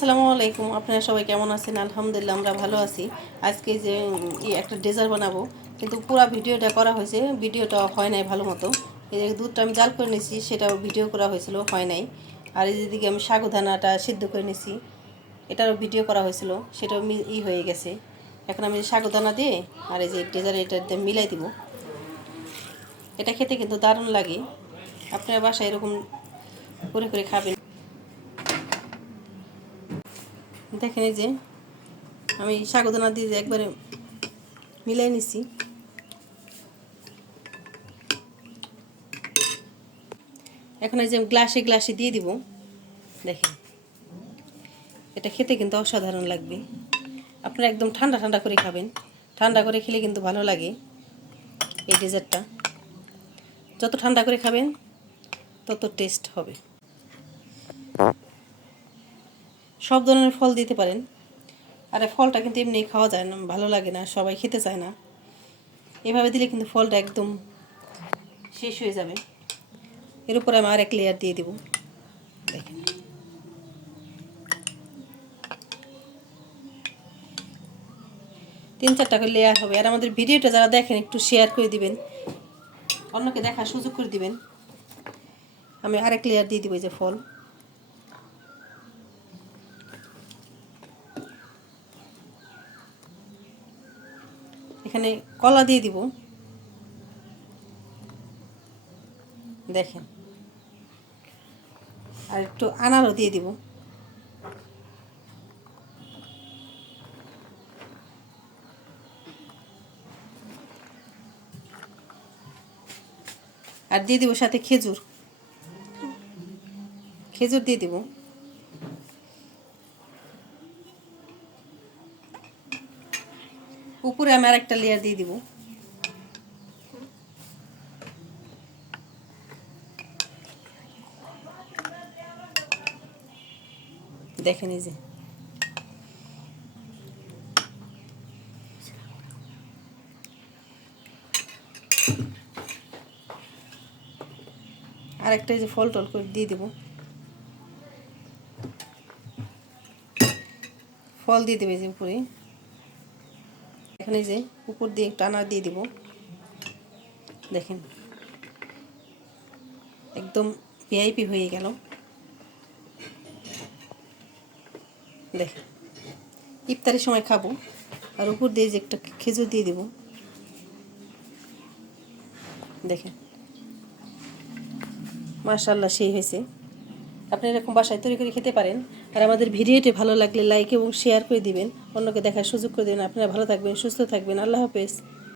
আসসালামু আলাইকুম। আপনারা সবাই কেমন আছেন? আলহামদুলিল্লাহ আমরা ভালো আছি। আজকে যে একটা ডেজার্ট বানাবো, কিন্তু পুরো ভিডিওটা করা হয়েছে, ভিডিওটা হয় নাই ভালো মতো। এই যে দুধটা আমি জাল করে নিয়েছি, সেটাও ভিডিও করা হয়েছিল, হয় নাই। আর এই দিকে আমি সাগুদানাটা সিদ্ধ করে নিয়েছি, এটারও ভিডিও করা হয়েছিল, সেটাও হয়ে গেছে। এখন আমি সাগুদানা দিয়ে আর এই যে ডেজার্ট এটা দিয়ে মিলাই দিব। এটা খেতে কিন্তু দারুণ লাগে। আপনারা বাসায় এরকম করে করে খাবেন। দেখেন এই যে আমি সাগুদানা দিয়ে একবারে মিলাই নিছি। এখন এই যে গ্লাসে গ্লাসে দিয়ে দিব। দেখেন এটা খেতে কিন্তু অসাধারণ লাগবে। আপনারা একদম ঠান্ডা ঠান্ডা করে খাবেন, ঠান্ডা করে খেলে কিন্তু ভালো লাগে এই ডেজার্টটা। যত ঠান্ডা করে খাবেন তত টেস্ট হবে। সব ধরনের ফল দিতে পারেন। আর এই ফলটা কিন্তু এমনি খাওয়া যায় না, ভালো লাগে না, সবাই খেতে চায় না। এভাবে দিলে কিন্তু ফলটা একদম শেষ হয়ে যাবে। এর উপরে আমি আর এক লেয়ার দিয়ে দেব। দেখেন 3-4টা করে লেয়ার হবে। আর আমাদের ভিডিওটা যারা দেখেন একটু শেয়ার করে দিবেন, অন্যকে দেখার সুযোগ করে দিবেন। আমি আরেক লেয়ার দিয়ে দিব। যে ফল, এখানে কলা দিয়ে দিব। দেখেন আর একটু আনারও দিয়ে দিব। আর দিয়ে দিব সাথে খেজুর, খেজুর দিয়ে দিব। উপরে আমি আরেকটা লেয়ার দিয়ে দিব। দেখেন এই যে আরেকটা এই যে ফল টল করে দিয়ে দিব। ফল দিয়ে দেবে যে উপরে। এখানে যে উপর দিয়ে একটু আনার দিয়ে দিব। দেখেন একদম ভিআইপি হয়ে গেল। দেখেন ইফতারের সময় খাবো। আর উপর দিয়ে যে একটা খেজুর দিয়ে দিব। দেখেন মাশাআল্লাহ সেই হয়েছে। আপনি এরকম বাসায় তৈরি করে খেতে পারেন। আর আমাদের ভিডিওটি ভালো লাগলে লাইক এবং শেয়ার করে দিবেন, অন্যকে দেখার সুযোগ করে দেবেন। আপনারা ভালো থাকবেন, সুস্থ থাকবেন। আল্লাহ হাফেজ।